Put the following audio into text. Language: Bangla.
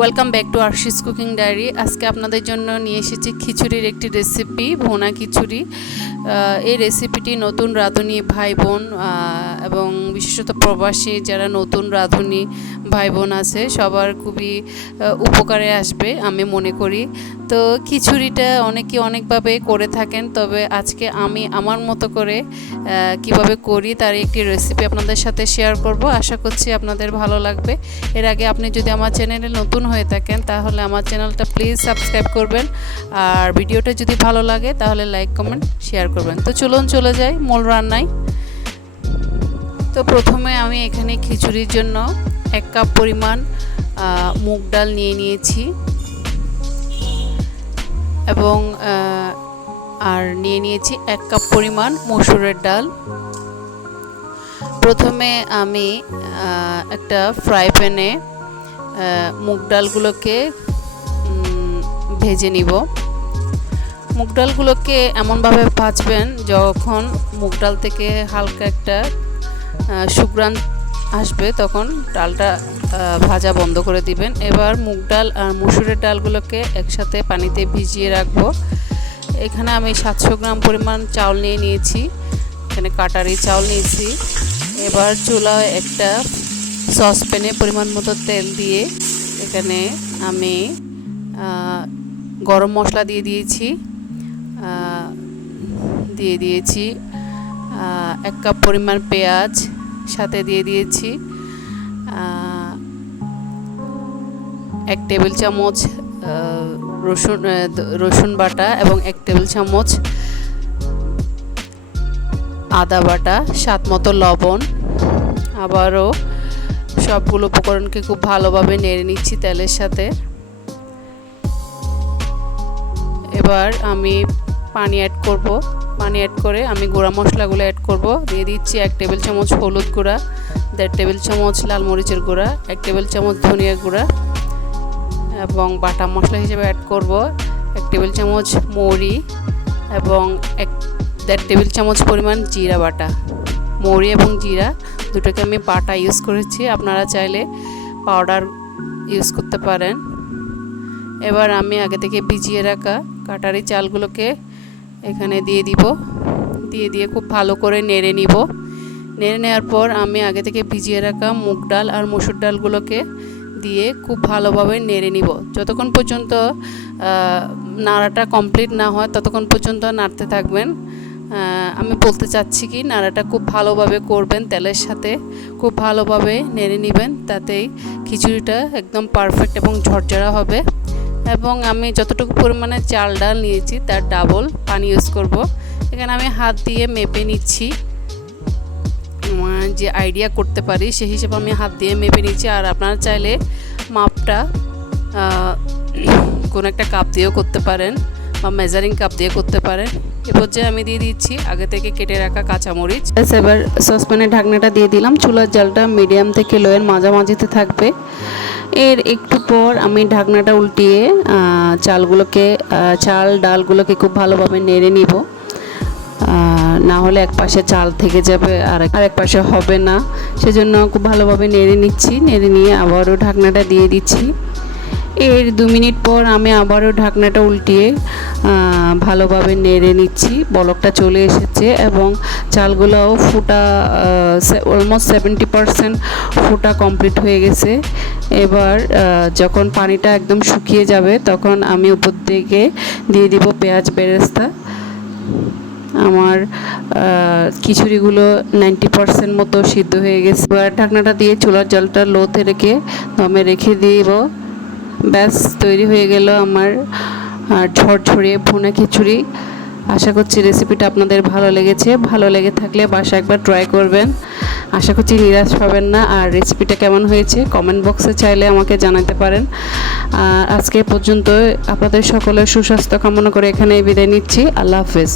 Welcome back to Arshi's cooking diary. আজকে আপনাদের জন্য নিয়ে এসেছি খিচুড়ির একটি রেসিপি, ভুনা খিচুড়ি। এই রেসিপিটি নতুন রাঁধুনি ভাই বোন এবং বিশেষত প্রবাসী যারা নতুন রাঁধুনি ভাই বোন আছে সবার খুবই উপকারে আসবে আমি মনে করি। তো খিচুড়িটা অনেকে অনেকভাবে করে থাকেন, তবে আজকে আমি আমার মতো করে কিভাবে করি তার একটি রেসিপি আপনাদের সাথে শেয়ার করব। আশা করছি আপনাদের ভালো লাগবে। এর আগে আপনি যদি আমার চ্যানেলে নতুন হয়ে থাকেন তাহলে আমার চ্যানেলটা প্লিজ সাবস্ক্রাইব করবেন, আর ভিডিওটা যদি ভালো লাগে তাহলে লাইক কমেন্ট শেয়ার করবেন। তো চলুন চলে যাই মূল রান্নায়। তো প্রথমে আমি এখানে খিচুড়ির জন্য 1 কাপ পরিমাণ মুগ ডাল নিয়ে নিয়েছি এবং আর নিয়ে নিয়েছি 1 কাপ পরিমাণ মসুরের ডাল। প্রথমে আমি একটা ফ্রাই প্যানে মুগ ডালগুলোকে ভেজে নিব। মুগ ডালগুলোকে এমনভাবে ভাজবেন যখন মুগ ডাল থেকে হালকা একটা সুঘ্রাণ আসবে তখন ডালটা ভাজা বন্ধ করে দিবেন। এবার মুগ ডাল আর মসুরের ডালগুলোকে একসাথে পানিতে ভিজিয়ে রাখবো। এখানে আমি 700 গ্রাম পরিমাণ চাউল নিয়ে নিয়েছি, এখানে কাটারি চাউল নিয়েছি। এবার চুলায় একটা সসপ্যানে পরিমাণ মতো তেল দিয়ে এখানে আমি গরম মশলা দিয়ে দিয়েছি 1 কাপ পরিমাণ পেঁয়াজ, সাথে দিয়ে দিয়েছি 1 টেবিল চামচ রসুন বাটা এবং 1 টেবিল চামচ আদা বাটা, স্বাদ মতো লবণ। আবারও সবগুলো উপকরণকে খুব ভালোভাবে নেড়ে নিচ্ছি তেলের সাথে। এবার আমি পানি অ্যাড করব। পানি অ্যাড করে আমি গুঁড়া মশলাগুলো অ্যাড করব। দিয়ে দিচ্ছি 1 টেবিল চামচ হলুদ গুঁড়া, 1.5 টেবিল চামচ লাল মরিচের গুঁড়া, 1 টেবিল চামচ ধনিয়া গুঁড়া এবং বাটা মশলা হিসেবে অ্যাড করব 1 টেবিল চামচ মৌরি এবং 1.5 টেবিল চামচ পরিমাণ জিরা বাটা। মৌরি এবং জিরা দুটোকে আমি বাটা ইউজ করেছি, আপনারা চাইলে পাউডার ইউজ করতে পারেন। এবার আমি আগে থেকে ভিজিয়ে রাখা কাটারি চালগুলোকে এখানে দিয়ে দিয়ে খুব ভালো করে নেড়ে নিব। নেড়ে নেওয়ার পর আমি আগে থেকে ভিজিয়ে রাখা মুগ ডাল আর মসুর ডালগুলোকে দিয়ে খুব ভালোভাবে নেড়ে নিব। যতক্ষণ পর্যন্ত নাড়াটা কমপ্লিট না হয় ততক্ষণ পর্যন্ত নাড়তে থাকবেন। আমি বলতে চাচ্ছি কি, নাড়াটা খুব ভালোভাবে করবেন, তেলের সাথে খুব ভালোভাবে নেড়ে নেবেন, তাতেই খিচুড়িটা একদম পারফেক্ট এবং ঝরঝরা হবে। এবং আমি যতটুকু পরিমাণে চাল ডাল নিয়েছি তার ডাবল পানি ইউজ করব। এখানে আমি হাত দিয়ে মেপে নিচ্ছি, যে আইডিয়া করতে পারি সেই হিসেবে আমি হাত দিয়ে মেপে নিচ্ছি। আর আপনারা চাইলে মাপটা কোনো একটা কাপ দিয়েও করতে পারেন বা মেজারিং কাপ দিয়ে করতে পারেন। এ পর্যায়ে আমি দিয়ে দিচ্ছি আগে থেকে কেটে রাখা কাঁচামরিচ। এবার সসপ্যানের ঢাকনাটা দিয়ে দিলাম। চুলার জালটা মিডিয়াম থেকে লোয়ের মাঝামাঝিতে থাকবে। এর একটু পর আমি ঢাকনাটা উল্টিয়ে চাল ডালগুলোকে খুব ভালোভাবে নেড়ে নিব, না হলে এক পাশে চাল থেকে যাবে আর এক পাশে হবে না। সেজন্য খুব ভালোভাবে নেড়ে নিচ্ছি। নেড়ে নিয়ে আবারও ঢাকনাটা দিয়ে দিচ্ছি। এর 2 মিনিট পর আমি আবারও ঢাকনাটা উল্টিয়ে ভালোভাবে নেড়ে নিচ্ছি। বলকটা চলে এসেছে এবং চালগুলোও ফুটা অলমোস্ট 70% ফুটা কমপ্লিট হয়ে গেছে। এবার যখন পানিটা একদম শুকিয়ে যাবে তখন আমি উপর থেকে দিয়ে দিব পেঁয়াজ বেরেস্তা। আমার খিচুড়িগুলো 90% মতো সিদ্ধ হয়ে গেছে। এবার ঢাকনাটা দিয়ে চুলার জলটা লোতে রেখে দমে রেখে দিব। ব্যাস তৈরি হয়ে গেল আমার ঝরঝরে ভুনা খিচুড়ি। আশা করছি রেসিপিটা আপনাদের ভালো লেগেছে। ভালো লেগে থাকলে বাসায় একবার ট্রাই করবেন, আশা করছি নিরাশ হবেন না। আর রেসিপিটা কেমন হয়েছে কমেন্ট বক্সে চাইলে আমাকে জানাতে পারেন। আজকে পর্যন্ত আপনাদের সকলের সুস্বাস্থ্য কামনা করে এখানেই বিদায় নিচ্ছি। আল্লাহ হাফেজ।